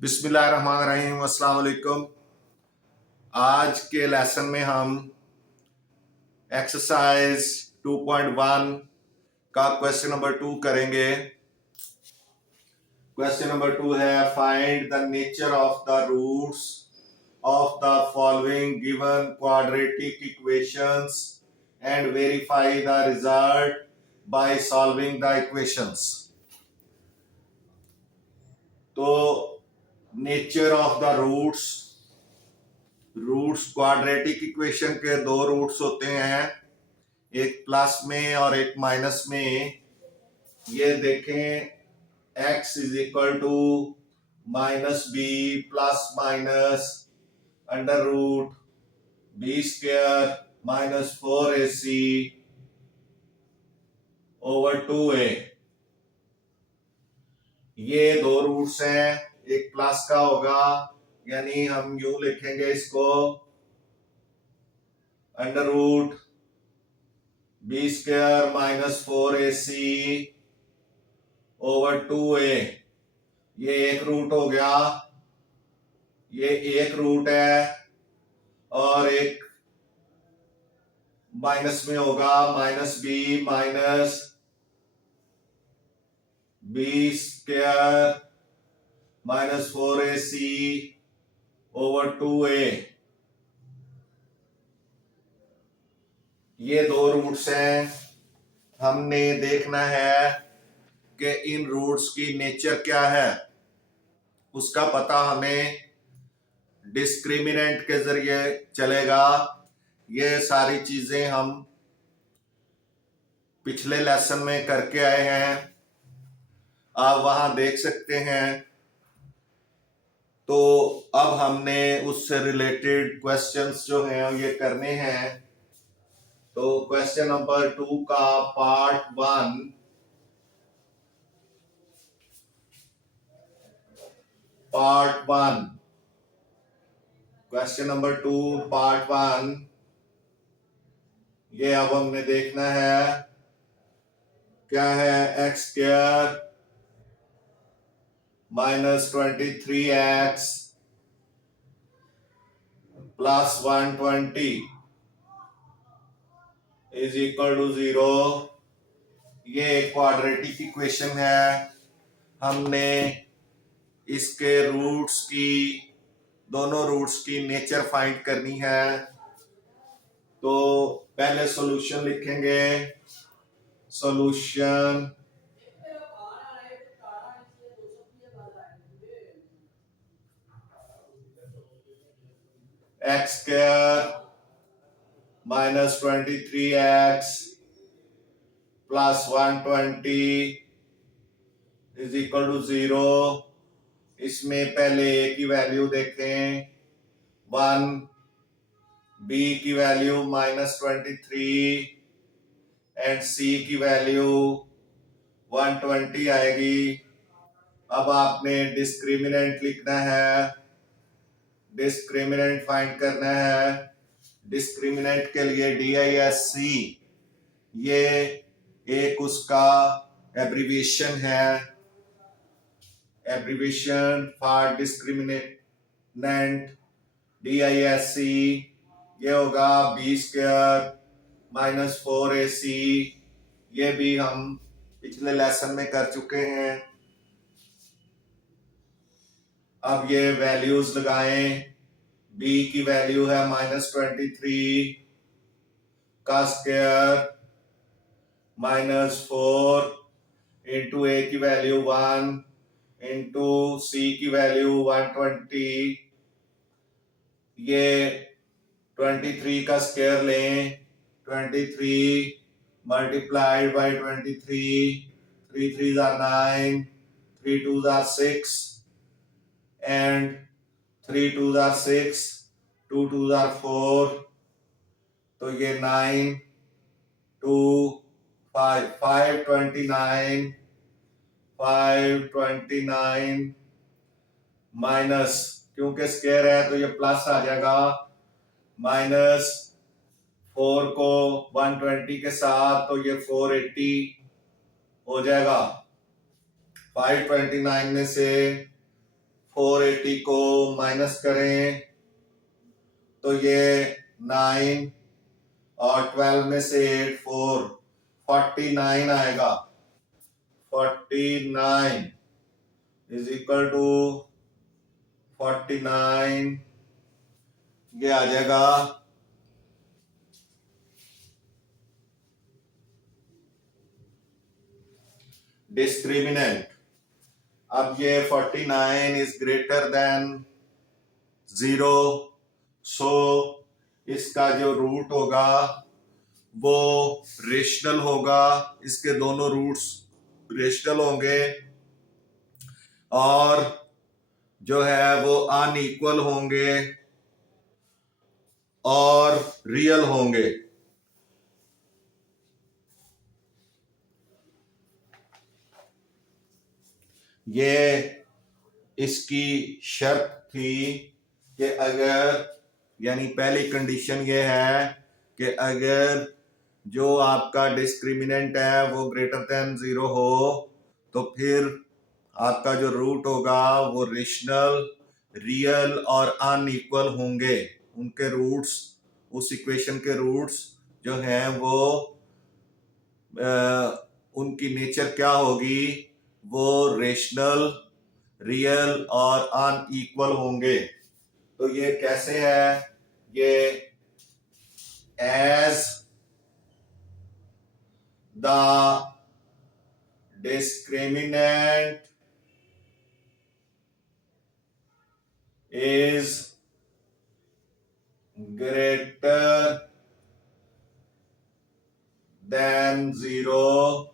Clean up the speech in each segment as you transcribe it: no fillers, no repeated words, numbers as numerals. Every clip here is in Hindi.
बिस्मिल्लाहिर्रहमानिर्रहीम, अस्सलाम वालेकुम। आज के लेसन में हम एक्सरसाइज 2.1 का क्वेश्चन नंबर 2 करेंगे। क्वेश्चन नंबर 2 है find the nature of the roots of the following given quadratic equations and verify the result by solving the equations. तो nature of the roots quadratic equation के दो रूट्स होते हैं, एक प्लस में और एक माइनस में। ये देखें, x is equal to minus B plus minus under root B square minus 4ac over 2a। ये दो रूट्स हैं, एक प्लस का होगा, यानी हम यूं लिखेंगे इसको under root B square minus 4ac over 2a। ये एक रूट हो गया, ये एक रूट है, और एक माइनस में होगा minus B square minus 4ac over 2a। ये दो रूट्स हैं। हमने देखना है कि इन रूट्स की नेचर क्या है। उसका पता हमें डिस्क्रिमिनेंट के जरिए चलेगा। ये सारी चीजें हम पिछले लेसन में करके आए हैं, आप वहां देख सकते हैं। तो अब हमने उससे रिलेटेड क्वेश्चंस जो हैं ये करने हैं। तो क्वेश्चन नंबर 2 का पार्ट 1, क्वेश्चन नंबर 2 पार्ट 1, ये अब हमने देखना है क्या है। एक्स स्क्वायर माइनस 23x प्लस 120 इज इक्वल टू 0। ये एक क्वाड्रेटिक इक्वेशन है। हमने इसके रूट्स की, दोनों रूट्स की नेचर फाइंड करनी है। तो पहले सॉल्यूशन लिखेंगे। Solution x square minus 23x प्लस 120 इज इक्वल टू 0। इसमें पहले a की वैल्यू देखें 1, b की वैल्यू माइनस 23 एंड c की वैल्यू 120 आएगी। अब आपने डिस्क्रिमिनेंट लिखना है, डिस्क्रिमिनेंट फाइंड करना है। डिस्क्रिमिनेंट के लिए DISC ये एक उसका एब्रीविएशन है, एब्रीविएशन फॉर डिस्क्रिमिनेंट DISC। ये होगा बी स्क्वायर माइनस 4ac। ये भी हम पिछले लेसन में कर चुके हैं। अब ये वैल्यूज लगाएं। b की वैल्यू है माइनस 23 का स्क्वायर माइनस 4 इंटू a की वैल्यू 1 इंटू c की वैल्यू 120। ये 23 का स्क्वायर लें, 23 multiplied by 23, 3 3s are 9, 3 2s are 6 and 3 2s are 6, 2 2s are 4। तो ये 9 2 5 529 माइनस, क्योंकि स्क्वायर है तो ये प्लस आ जाएगा, माइनस 4 को 120 के साथ तो ये 480 हो जाएगा। 529 में से 480 को माइनस करें तो ये 9 और 12 में से 8 4 49 आएगा। 49 इज इक्वल टू 49, ये आ जाएगा डिस्क्रिमिनेंट। अब ये 49 इज ग्रेटर देन 0, सो इसका जो रूट होगा वो रेशनल होगा, इसके दोनों रूट्स रेशनल होंगे और जो है वो अनइक्वल होंगे और रियल होंगे। ये इसकी शर्त थी कि अगर, यानी पहली कंडीशन ये है कि अगर जो आपका डिस्क्रिमिनेंट है वो ग्रेटर देन 0 हो तो फिर आपका जो रूट होगा वो रेशनल, रियल और अनइक्वल होंगे। उनके रूट्स, उस इक्वेशन के रूट्स जो हैं वो उनकी नेचर क्या होगी, वो रेशनल, रियल और अनइक्वल होंगे। तो ये कैसे है, ये as the discriminant is greater than 0,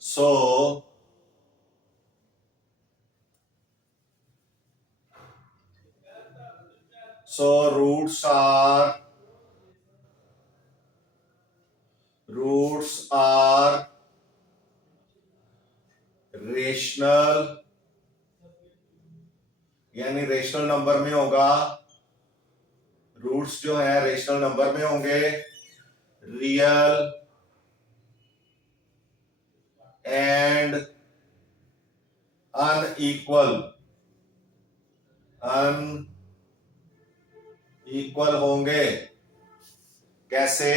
so roots are rational, यानी रेशनल नंबर में होगा, रूट्स जो है रेशनल नंबर में होंगे, रियल एंड अनइक्वल होंगे। कैसे,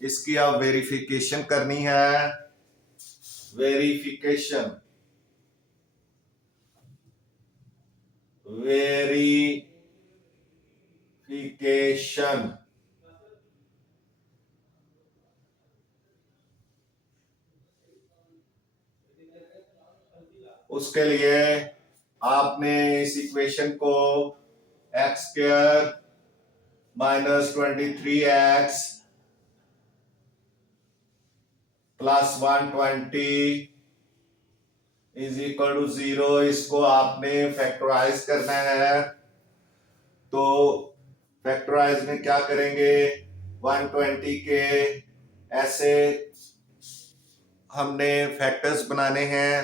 इसकी अब वेरिफिकेशन करनी है। वेरिफिकेशन उसके लिए आपने इस इक्वेशन को एक्स स्क्वायर माइनस 23x प्लस 120 इज इक्वल टू 0, इसको आपने फैक्टराइज करना है। तो फैक्टराइज में क्या करेंगे, 120 के ऐसे हमने फैक्टर्स बनाने हैं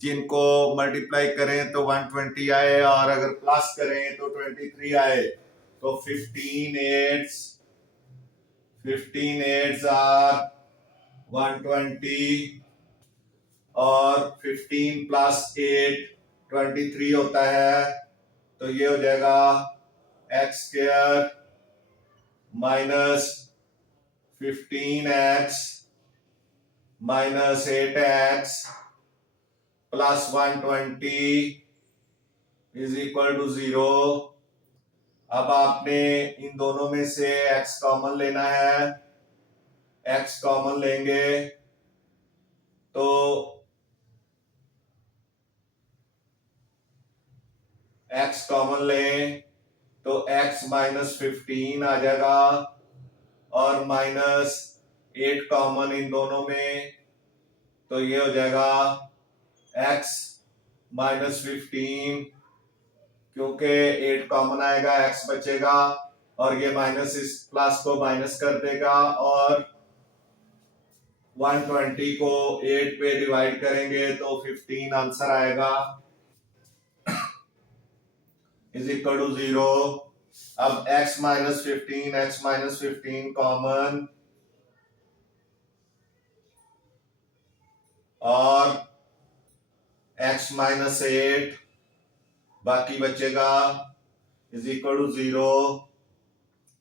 जिनको मल्टीप्लाई करें तो 120 आए और अगर प्लस करें तो 23 आए। तो 15 8s आर 120 और 15 प्लस 8 23 होता है। तो ये हो जाएगा x square minus 15x minus 8x plus 120 is equal to 0। अब आपने इन दोनों में से x कॉमन लेना है। x कॉमन लेंगे तो x कॉमन लें तो x माइनस 15 आ जाएगा और माइनस 8 कॉमन इन दोनों में, तो ये हो जाएगा x माइनस 15, क्योंकि 8 कॉमन आएगा x बचेगा और ये माइनस इस प्लस को माइनस कर देगा और 120 को 8 पे डिवाइड करेंगे तो 15 आंसर आएगा इज इक्वल टू 0। अब x माइनस 15 कॉमन और x माइनस 8 बाकी बचेगा इज इक्वल टू 0।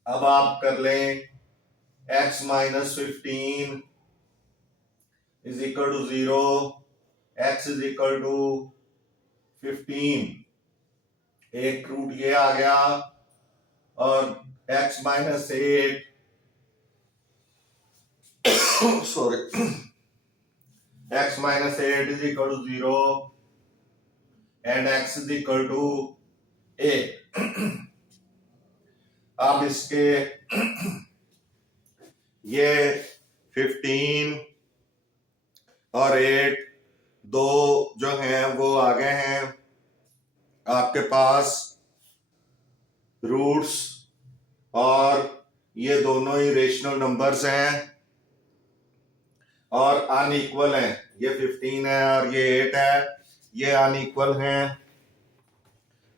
अब आप कर लें x minus 15 is equal to 0, x is equal to 15, एक रूट ये आ गया और x minus 8 sorry x minus 8 is equal to 0 and x is equal to 8। अब इसके ये 15 और 8 दो जो हैं वो आ गए हैं आपके पास रूट्स, और ये दोनों ही रेशनल नंबर्स हैं और अनइक्वल हैं। ये 15 है और ये 8 है, ये अनइक्वल हैं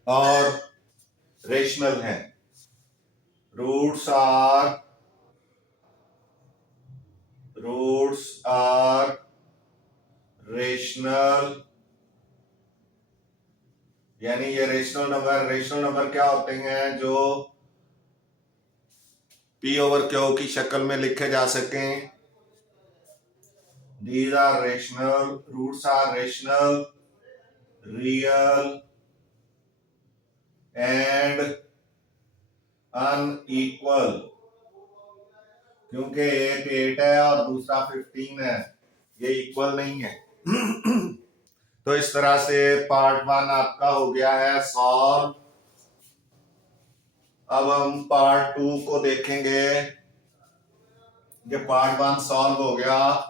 और रेशनल हैं। रूट्स आर रेशनल, यानी ये रेशनल नंबर क्या होते हैं जो P over Q की शक्ल में लिखे जा सकें। These are rational, roots are rational, real and unequal, क्योंकि एक 8 है और दूसरा 15 है, ये इक्वल नहीं है। तो इस तरह से पार्ट 1 आपका हो गया है सॉल्व। अब हम पार्ट 2 को देखेंगे। ये पार्ट 1 सॉल्व हो गया।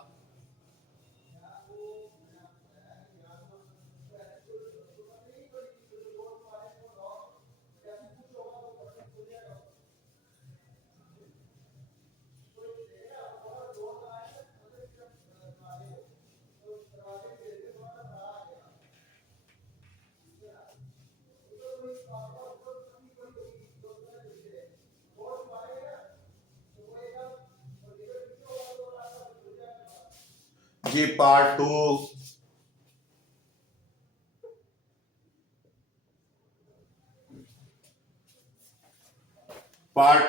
जी पार्ट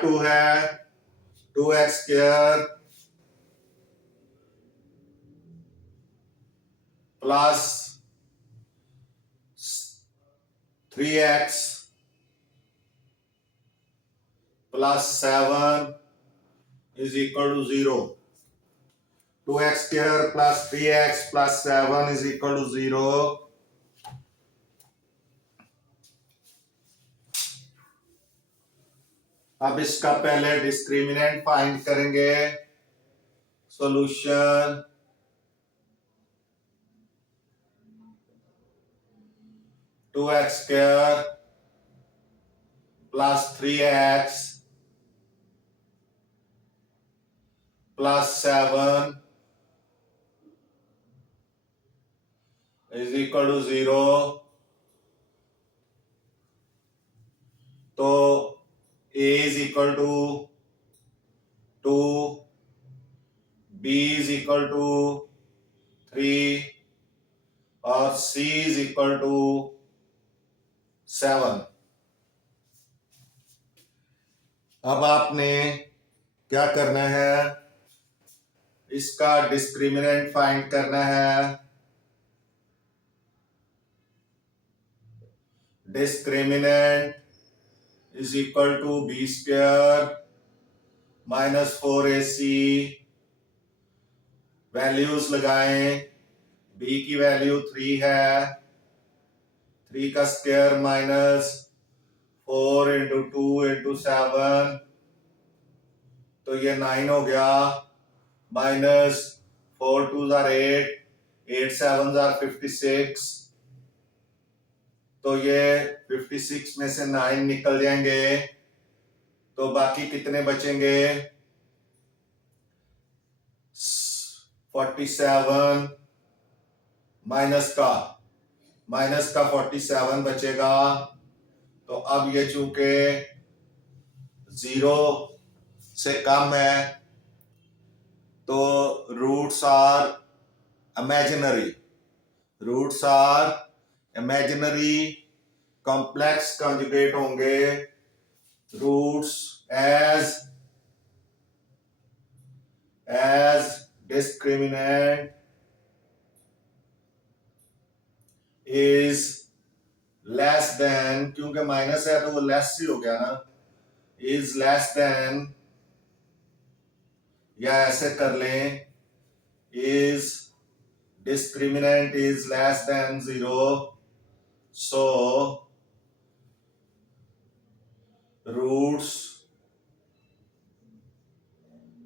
2 है 2x square plus 3x plus 7 is equal to 0। 2x square plus 3x plus 7 is equal to 0। अब इसका पहले डिस्क्रिमिनेंट फाइंड करेंगे। Solution two x square plus 3x plus 7 is equal to 0। तो a is equal to 2, b is equal to 3 और c is equal to 7। अब आपने क्या करना है, इसका डिस्क्रिमिनेंट फाइंड करना है। Discriminant is equal to b square minus 4ac। Values लगाएं। b की वैल्यू 3 है, 3 का स्क्वायर माइनस 4 इंटू 2 इंटू 7, तो ये 9 हो गया। माइनस 4 2 आर 8, 8 7 आर 56, तो ये 56 में से 9 निकल जाएंगे, तो बाकी कितने बचेंगे? 47 माइनस का 47 बचेगा। तो अब ये चूंकि 0 से कम है तो roots are imaginary, roots are imaginary, complex conjugate होंगे roots as discriminant is less than, क्योंकि माइनस है तो वो लेस ही हो गया ना, इज लेस देन, या ऐसे कर लें is discriminant is less than 0, so roots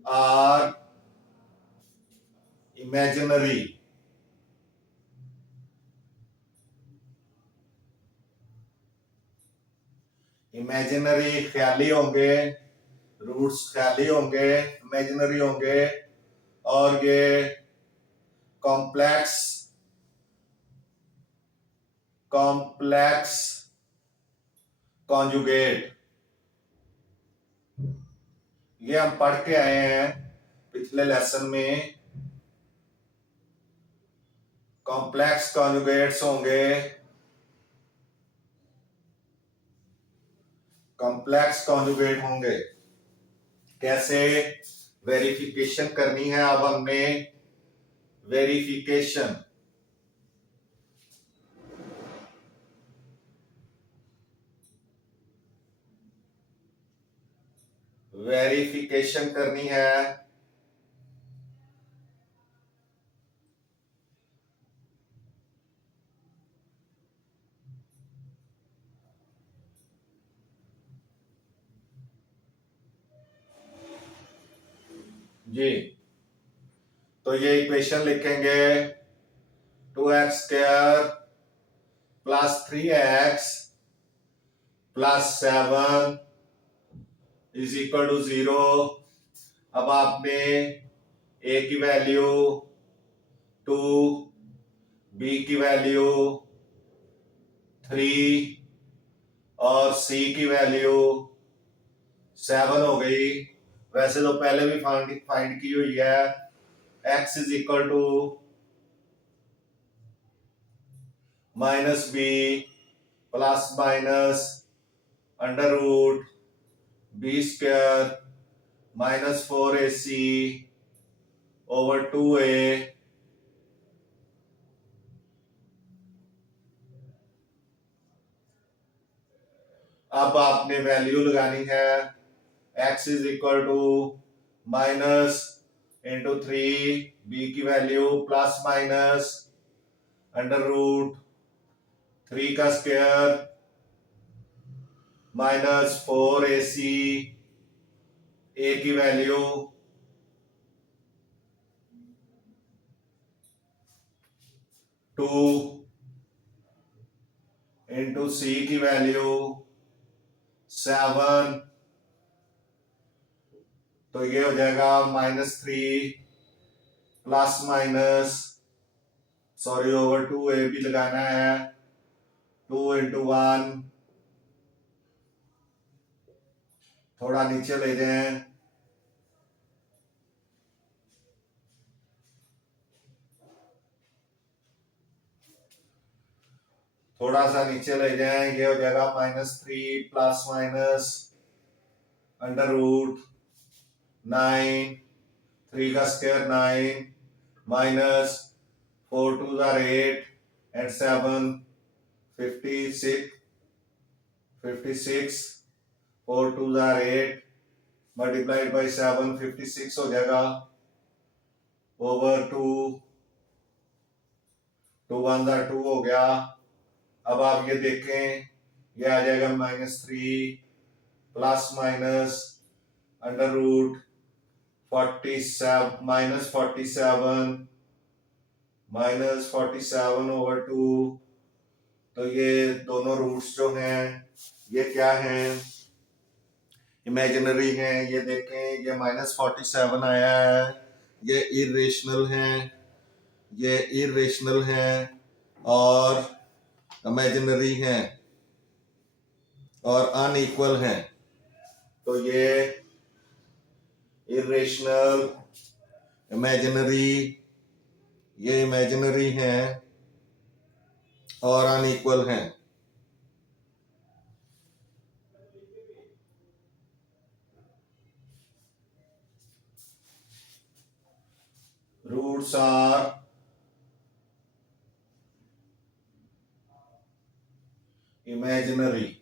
are imaginary. Imaginary ख्याली होंगे, रूट्स ख्याली होंगे, इमेजिनरी होंगे, और ये कॉम्प्लेक्स कॉन्जुगेट, ये हम पढ़ के आए हैं पिछले लेसन में। कॉम्प्लेक्स कॉन्जुगेट्स होंगे, कॉम्प्लेक्स कॉन्जुगेट होंगे। कैसे? वेरिफिकेशन करनी है अब हमने, वेरिफिकेशन करनी है। जी, तो ये इक्वेशन लिखेंगे 2x² + 3x + 7 = 0। अब आपने a की वैल्यू 2, b की वैल्यू 3 और c की वैल्यू 7 हो गई। वैसे तो पहले भी फाइंड की हुई है। x = -b ± √b² - 4ac/2a। अब आपने वैल्यू लगानी है। x = -(3), b की वैल्यू ±√3 का स्क्वायर -4ac, a की वैल्यू 2 × c की वैल्यू 7, तो ये हो जाएगा -3 ±/2a भी लगाना है, 2 × 1, थोड़ा नीचे ले जाएं, थोड़ा सा नीचे ले जाएं, ये हो जाएगा -3 ±√9, 3 का square 9 -4 2 are 8 and 7 56, 4 2 are 8 multiplied by 7 56 हो जाएगा /2, 2 1 2 हो गया। अब आप ये देखें, ये आ जाएगा -3 ±√47 -47/2। तो ये दोनों रूट्स जो हैं ये क्या हैं? इमेजिनरी हैं। ये देखें, ये -47 आया है, ये इरेशनल हैं, और इमेजिनरी हैं और अनइक्वल हैं। तो ये इरेशनल, इमेजिनरी, ये इमेजिनरी हैं और अनइक्वल हैं। Roots are imaginary.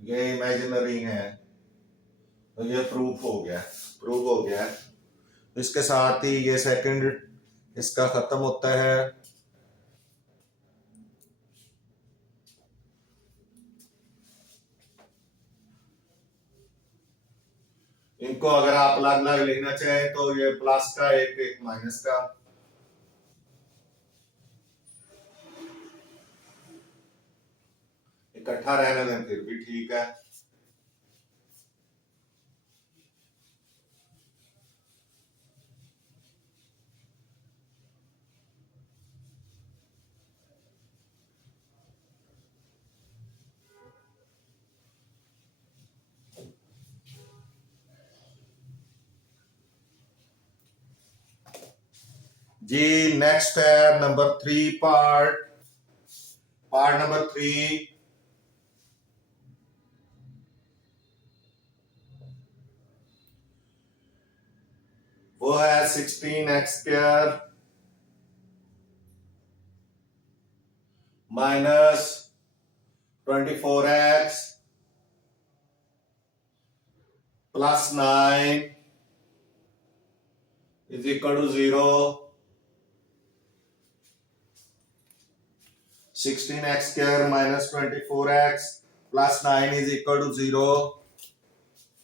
ये इमेजिनरी हैं, तो ये प्रूफ हो गया, प्रूफ हो गया। इसके साथ ही ये सेकंड इसका खत्म होता है। इनको अगर आप अलग अलग लिखना चाहें तो ये प्लस का एक, एक माइनस का। इकट्ठा रहने दें फिर भी ठीक है। जी नेक्स्ट है नंबर 3 पार्ट। पार्ट नंबर 3, वो है 16x² minus 24x plus 9 is equal to 0। 16x² minus 24x plus 9 is equal to 0।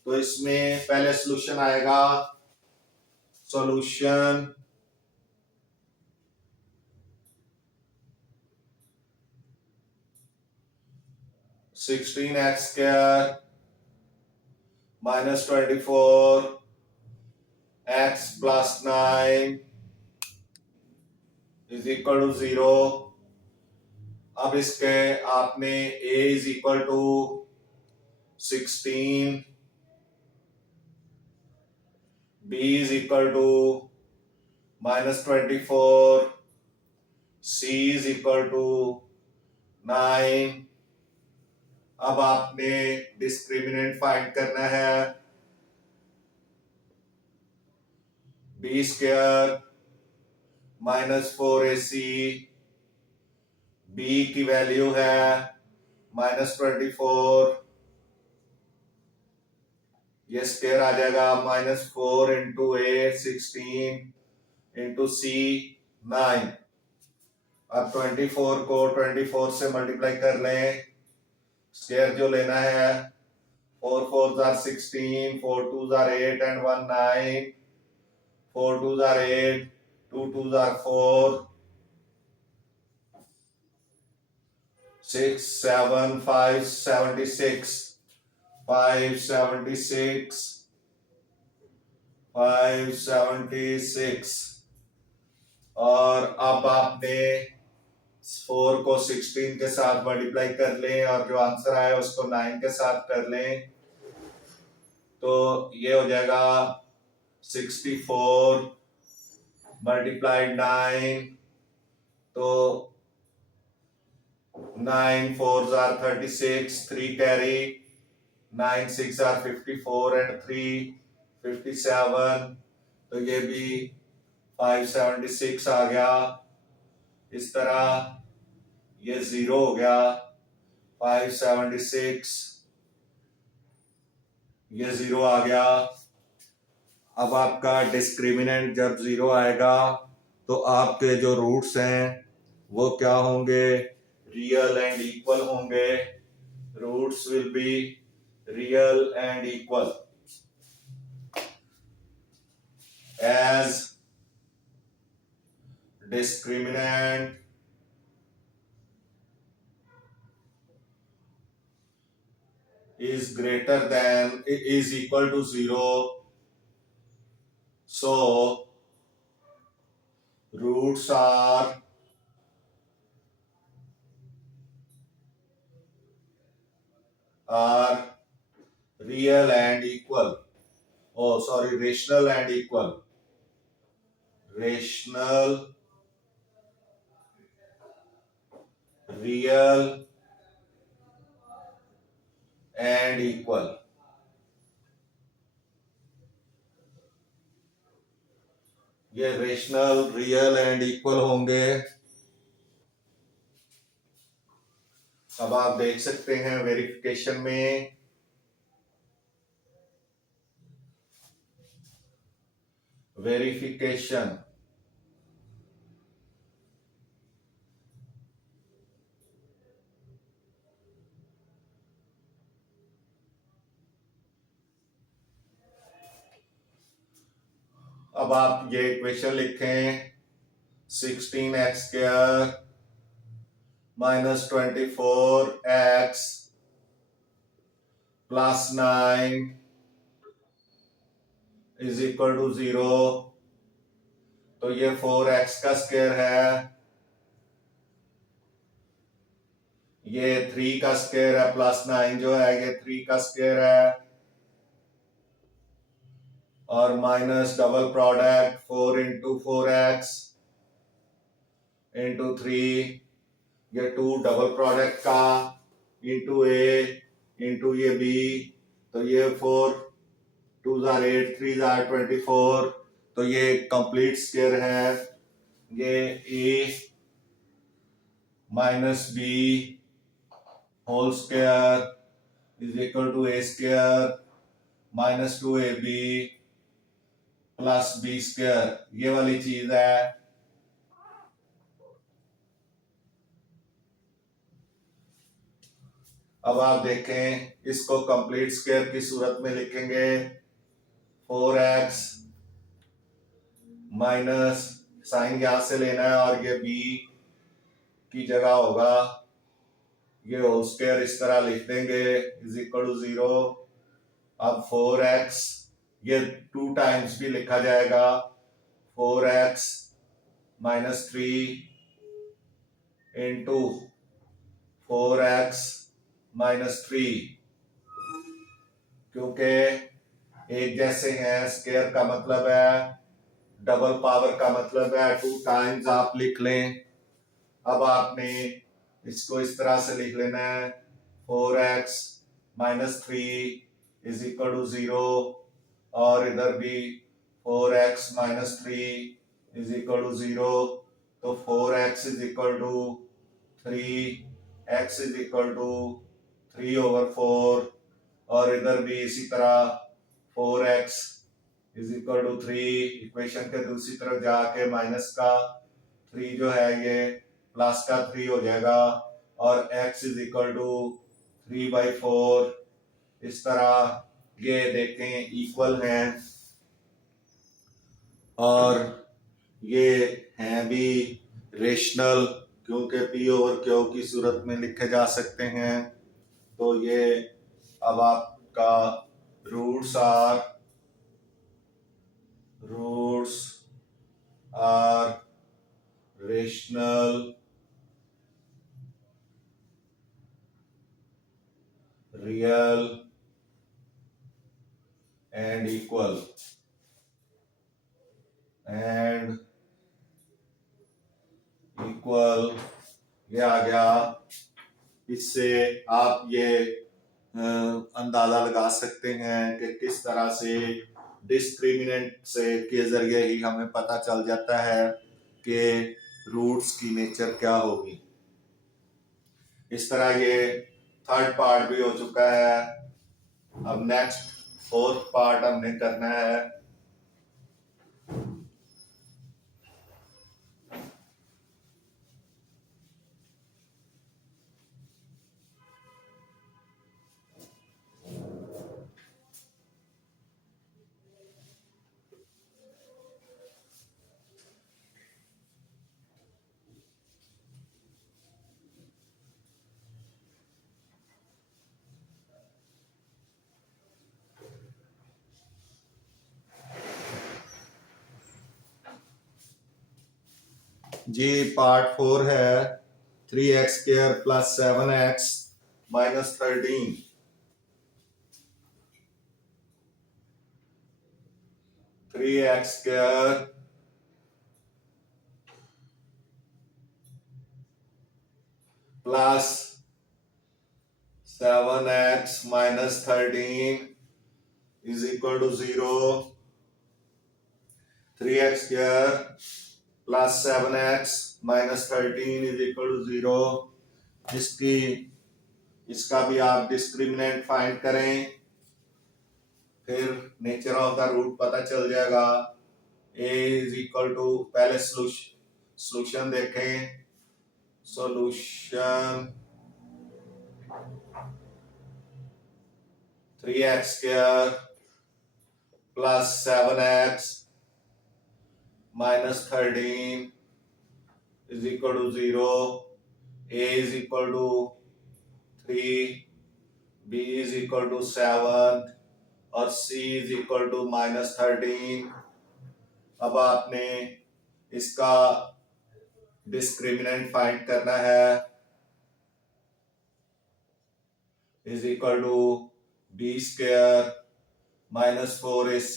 तो इसमें पहले सॉल्यूशन आएगा, solution 16x² minus 24x plus 9 is equal to 0। अब इसके आपने a is equal to 16, b is equal to minus 24, c is equal to 9। अब आपने डिस्क्रिमिनेंट फाइंड करना है। b² माइनस 4ac, b की वैल्यू है माइनस 24, ये स्क्वायर आ जाएगा -4 इंटू a 16 इंटू c 9। अब 24 को 24 से मल्टीप्लाई कर लें, स्क्वायर जो लेना है 4 4 are 16, 4 2 are 8 and 1 9, 4 2 are 8, 2 2 are 4, 6 7 5 76, 576, 576। और अब आपने 4 को 16 के साथ मल्टीप्लाई कर लें और जो आंसर आया उसको 9 के साथ कर लें, तो ये हो जाएगा 64 मल्टीप्लाइड 9, तो 9 4s are 36, 3 carry, 9 6 are 54 and 3 57, तो ये भी 576 आ गया। इस तरह ये 0 हो गया, 576 ये 0 आ गया। अब आपका डिस्क्रिमिनेंट जब 0 आएगा तो आपके जो रूट्स हैं वो क्या होंगे, रियल एंड इक्वल होंगे। Roots will be real and equal as discriminant is greater than is equal to 0, so roots are real and equal, oh sorry, rational and equal, rational, real and equal. ये रेशनल, रियल एंड इक्वल होंगे। अब आप देख सकते हैं वेरिफिकेशन में, वेरिफिकेशन अब आप ये इक्वेशन लिखें, 16x² minus 24x plus 9 is equal to 0। तो ये 4x का स्क्वायर है, ये 3 का स्क्वायर है, प्लस 9 जो है ये 3 का स्क्वायर है, और minus double product 4 into 4x into 3, ये 2 डबल प्रोडक्ट का इंटू ए इंटू ये बी, तो ये 4 2 जार 8 3 जार 24, तो ये कंप्लीट स्क्वायर है। ये A minus B whole square is equal to A square minus 2ab plus B square, ये वाली चीज है। अब आप देखें, इसको कंप्लीट स्क्वायर की सूरत में लिखेंगे, 4x माइनस साइन यहां से लेना है और ये b की जगह होगा, ये होल स्क्वायर इस तरह लिख देंगे इज इक्वल टू 0। अब 4x ये 2 टाइम्स भी लिखा जाएगा, 4x minus 3 into 4x minus 3, क्योंकि एक जैसे हैं, स्क्वायर का मतलब है, डबल पावर का मतलब है 2 टाइम्स आप लिख लें। अब आपने इसको इस तरह से लिख लेना है, 4x minus 3 is equal to 0, और इधर भी 4x minus 3 is equal to 0, तो 4x is equal to 3x is equal to 3/4, और इधर भी इसी तरह 4x is equal to 3, equation के दूसरी तरफ जाके माइनस का 3 जो है ये प्लस का 3 हो जाएगा, और x इज इक्वल टू 3/4। इस तरह ये देखें इक्वल हैं, और ये हैं भी रेशनल, क्योंकि p/q की सूरत में लिखे जा सकते हैं। तो ये अब आपका roots are rational, real and equal, ये आ गया। इससे आप ये अंदाजा लगा सकते हैं कि किस तरह से डिस्क्रिमिनेंट से के जरिए ही हमें पता चल जाता है कि रूट्स की नेचर क्या होगी। इस तरह ये थर्ड पार्ट भी हो चुका है। अब नेक्स्ट फोर्थ पार्ट हमने करना है। जी पार्ट 4 है 3x² plus 7x minus 13। 3x² plus 7x minus 13 is equal to 0. 3x² plus 7x minus 13 is equal to 0. इसका भी आप डिस्क्रिमिनेंट फाइंड करें, फिर नेचर ऑफ द रूट पता चल जाएगा. a इज इक्वल टू, पहले सॉल्यूशन देखें. Solution 3x² plus 7x minus 13 is equal to 0. a is equal to 3, b is equal to 7 और c is equal to minus 13. अब आपने इसका डिस्क्रिमिनेंट फाइंड करना है. is equal to b² minus 4ac.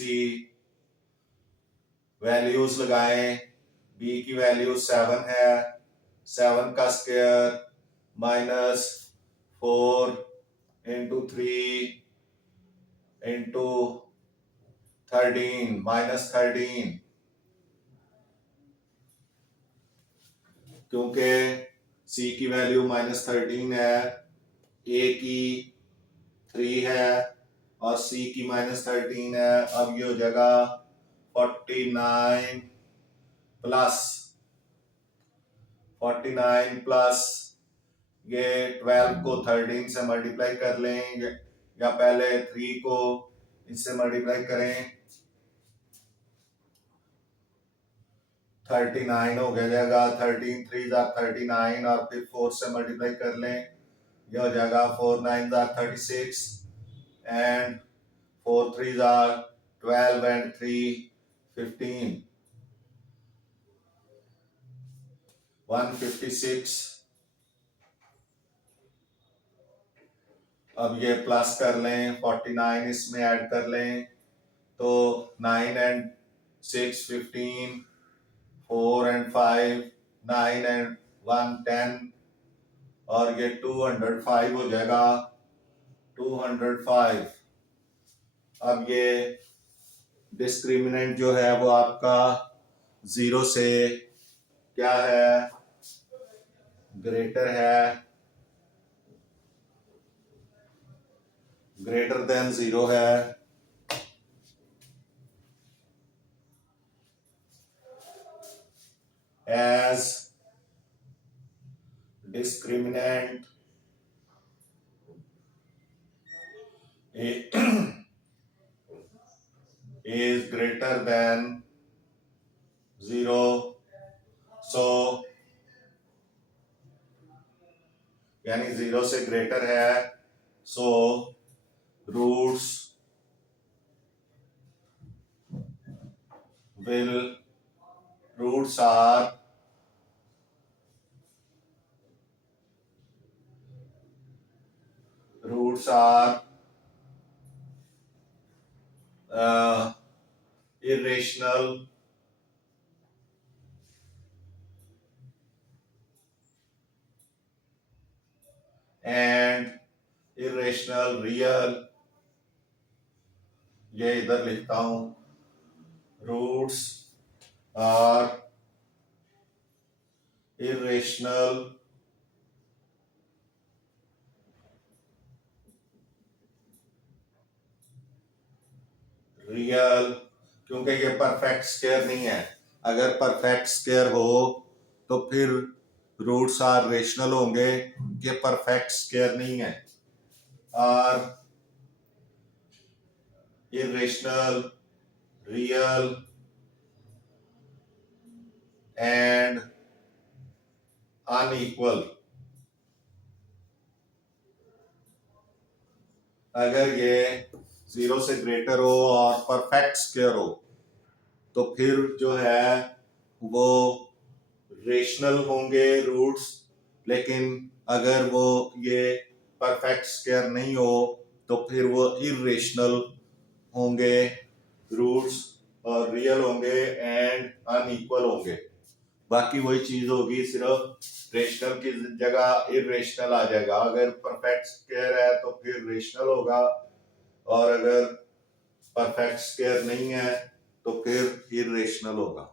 Values लगाएं. b की वैल्यू 7 है, 7 का square minus 4 into 3 into 13 minus 13. क्योंकि c की वैल्यू माइनस 13 है, a की 3 है और c की माइनस 13 है. अब ये हो जाएगा 49 प्लस ये 12 को 13 से मल्टीप्लाई कर लेंगे, या पहले 3 को इससे मल्टीप्लाई करें. 39 हो गया जाएगा. 13 3 39 और फिर 4 से मल्टीप्लाई कर लें. यह हो जाएगा 4 9 36 एंड 4 3 12 एंड 3 15. 156. अब ये प्लस कर लें, 49 इसमें ऐड कर लें तो 9 एंड 6 15, 4 एंड 5 9 एंड 1 10 और ये 205 हो जाएगा. 205. अब ये डिस्क्रिमिनेंट जो है वो आपका 0 से क्या है, ग्रेटर है, ग्रेटर देन 0 है. as discriminant is greater than 0. so यानी 0 से ग्रेटर है. so roots are irrational and irrational real. ये इधर लिखता हूं. रूट्स आर irrational रियल, क्योंकि ये परफेक्ट स्क्वायर नहीं है. अगर परफेक्ट स्क्वायर हो तो फिर रूट्स आर रेशनल होंगे. ये परफेक्ट स्क्वायर नहीं है. Are irrational, real and unequal. अगर ये 0 से ग्रेटर हो और परफेक्ट स्क्वायर हो तो फिर जो है वो रेशनल होंगे रूट्स. लेकिन अगर वो ये परफेक्ट स्क्वायर नहीं हो तो फिर वो इरेशनल होंगे रूट्स. और रियल होंगे एंड अनइक्वल होंगे। बाकी वही चीज होगी, सिर्फ रेशनल की जगह इरेशनल आ जाएगा। अगर परफेक्ट स्क्वायर है तो फिर रेशनल होगा, और अगर परफेक्ट स्क्वायर नहीं है तो फिर इरेशनल होगा।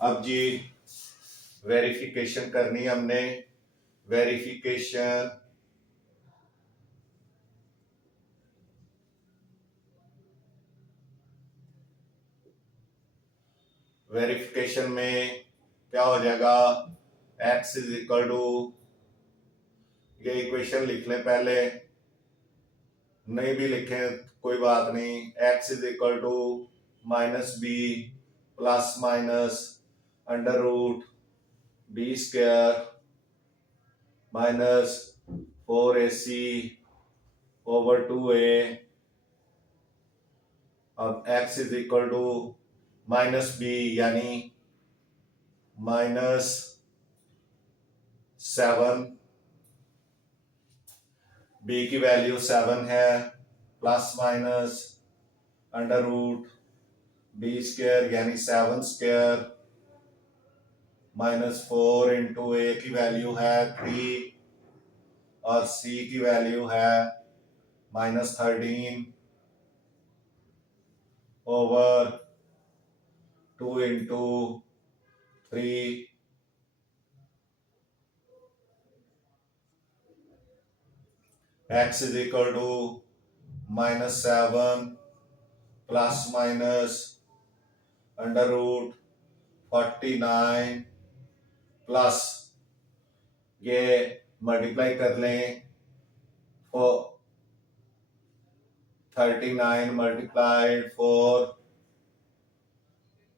अब जी वेरिफिकेशन करनी है हमने। वेरिफिकेशन वेरिफिकेशन में क्या हो जाएगा, x इज इक्वल टू, ये इक्वेशन लिख लें पहले, नहीं भी लिखें कोई बात नहीं। x is equal to minus B plus minus under root B square minus 4ac over 2a। अब x is equal to minus B यानी -7, b की वैल्यू 7 है, plus minus under root B square यानी 7 स्क्वायर -4 इंटू ए की वैल्यू है 3 और c की वैल्यू है -13 over 2 into 3 x is equal to -7 plus minus under root 49 plus ये मल्टीप्लाई कर लें, 39 मल्टीप्लाइड 4,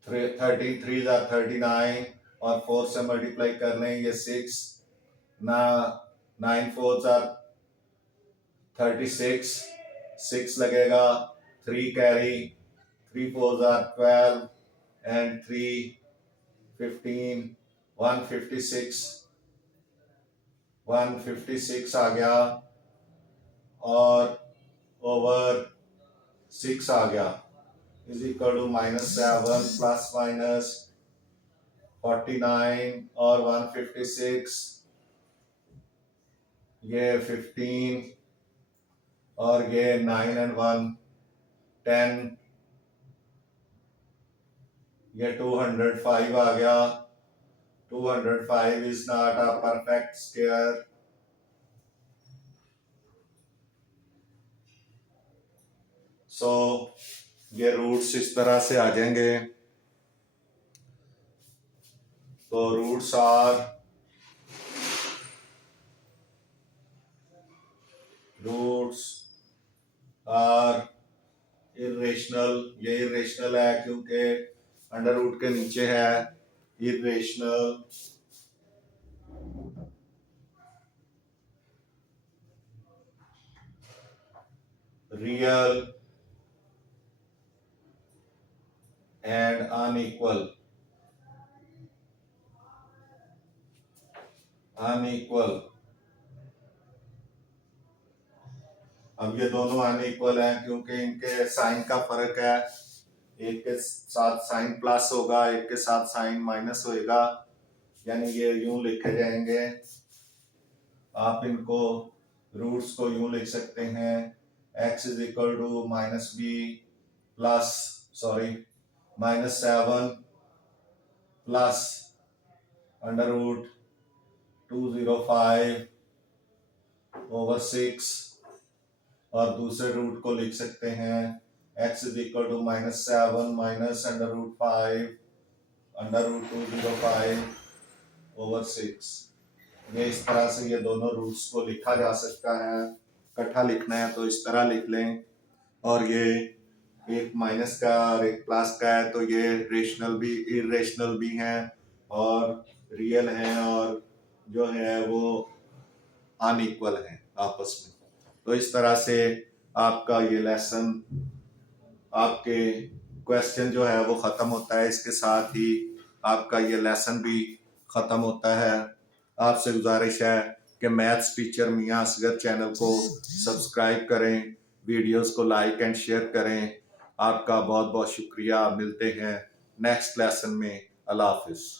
33 जा 39 और 4 से मल्टीप्लाई कर लें ये 6 ना, 9 4 जा 36, 6 लगेगा, 3 कैरी, 3 4 जा 12 एंड 3 15, 156 आ गया और ओवर 6 आ गया is equal to -7 plus minus 49 और 156, ये 15 और ये 9 and 1 10, ये 205 आ गया। 205 is not a perfect square। सो ये रूट्स इस तरह से आ जाएंगे। तो रूट्स आर इरेशनल। ये इरेशनल है क्योंकि अंडर रूट के नीचे है। Irrational real and unequal. अब ये दोनों अनइक्वल हैं क्योंकि इनके साइन का फर्क है। एक के साथ साइन प्लस होगा, एक के साथ साइन माइनस होएगा, यानी ये यूं लिखे जाएंगे। आप इनको रूट्स को यूं लिख सकते हैं, x is equal to -b plus -7 plus under root 205 over 6, और दूसरे रूट को लिख सकते हैं x is equal to -7 minus under root 5 under root 205 over 6। ये इस तरह से ये दोनों रूट्स को लिखा जा सकता है। इकट्ठा लिखना है तो इस तरह लिख लें। और ये एक माइनस का और एक प्लस का है, तो ये रेशनल भी इरेशनल भी हैं और रियल हैं, और जो है वो अनइक्वल हैं आपस में। तो इस तरह से आपका ये लेसन, आपके क्वेश्चन जो है वो ख़त्म होता है। इसके साथ ही आपका ये लेसन भी ख़त्म होता है। आपसे गुजारिश है कि मैथ्स टीचर मियां असगर चैनल को सब्सक्राइब करें, वीडियोस को लाइक एंड शेयर करें। आपका बहुत बहुत शुक्रिया। मिलते हैं नेक्स्ट लेसन में। अल्लाह हाफिज।